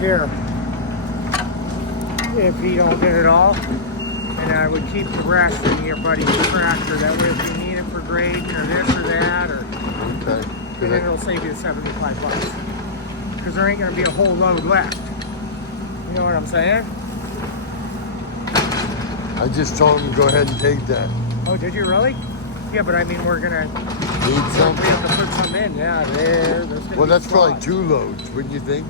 here if he don't get it all. And I would keep the rest in your buddy's tractor. That way if you need it for grading or this or that, or Okay. and then it'll save you $75. Because there ain't gonna be a whole load left. You know what I'm saying? I just told him to go ahead and take that. Oh, did you really? Yeah, but I mean, we're gonna Need some? we have to put some in. Yeah, there's gonna Well, be that's probably spots. 2 loads, wouldn't you think?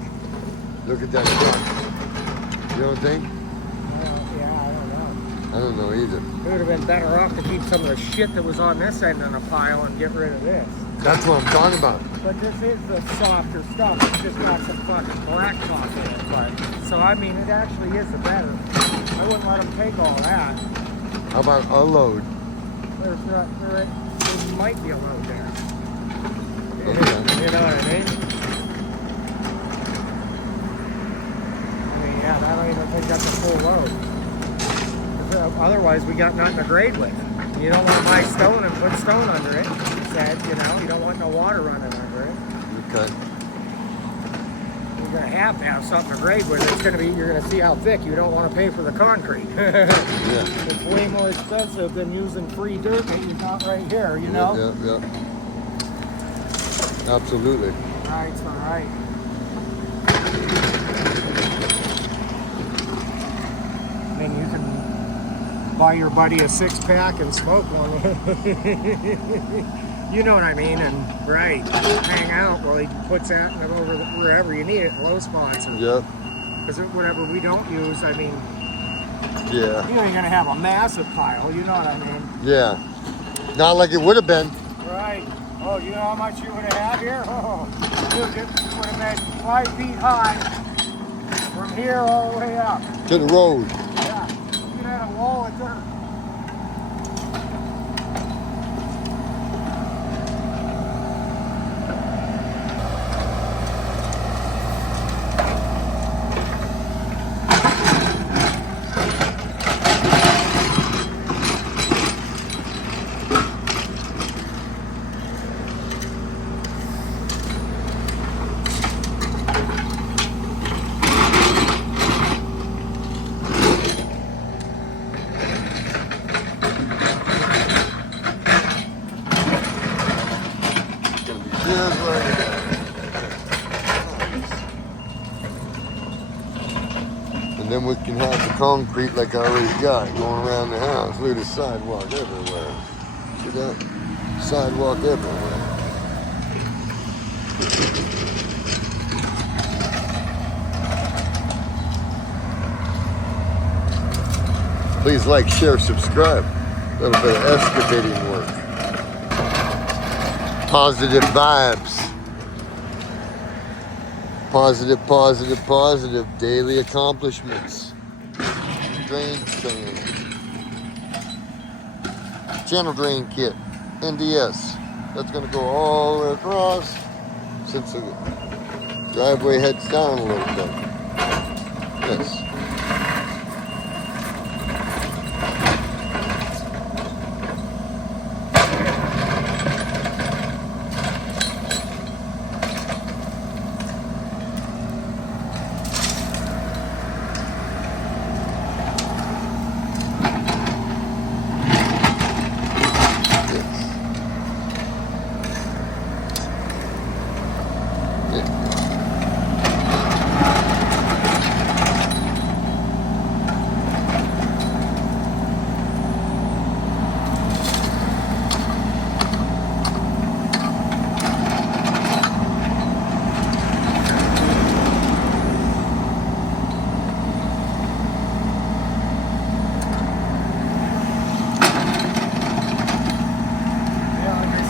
Look at that truck. You don't think? Yeah, I don't know. I don't know either. It would have been better off to keep some of the shit that was on this end in a pile and get rid of this. That's what I'm talking about. But this is the softer stuff. It's just got some fucking black top in it. But so I mean, it actually is the better. I wouldn't let them take all that. How about a load? There might be a load there. Okay. You know what I mean? I mean, yeah, I don't even think that's a full load. 'Cause, otherwise, we got nothing to grade with. You don't want to buy stone and put stone under it. He said, you know, you don't want no water running under it. Okay. You're gonna have to have something to grade with. It's gonna be. You're gonna see how thick. You don't want to pay for the concrete. Yeah. It's way more expensive than using free dirt that you got right here. You know. Yeah. Absolutely. Right's all right. Then you can buy your buddy a 6-pack and smoke one. You know what I mean? And right, hang out while he puts that in over wherever you need it, low spots. Yep. Because whatever we don't use, I mean, Yeah. you ain't gonna have a massive pile. You know what I mean? Yeah. Not like it would have been. Right. Oh, you know how much you would have had here? Oh, look, it would have been 5 feet high from here all the way up. To the road. Yeah, you had a wall of dirt. Just like that. And then we can have the concrete like I already got going around the house. Look at the sidewalk everywhere. See that? Sidewalk everywhere. Please like, share, subscribe. A little bit of excavating work. Positive vibes. Positive. Daily accomplishments. Drain fan. Channel drain kit. NDS. That's going to go all the way across since the driveway heads down a little bit. Yes.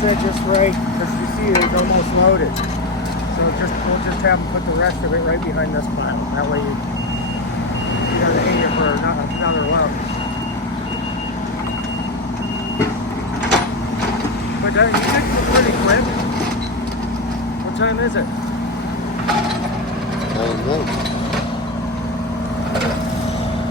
Said just right, because you see it's almost loaded. So we'll just have them put the rest of it right behind this pile. That way you gotta hang it for another load. But you did pretty quick. What time is it? I don't know.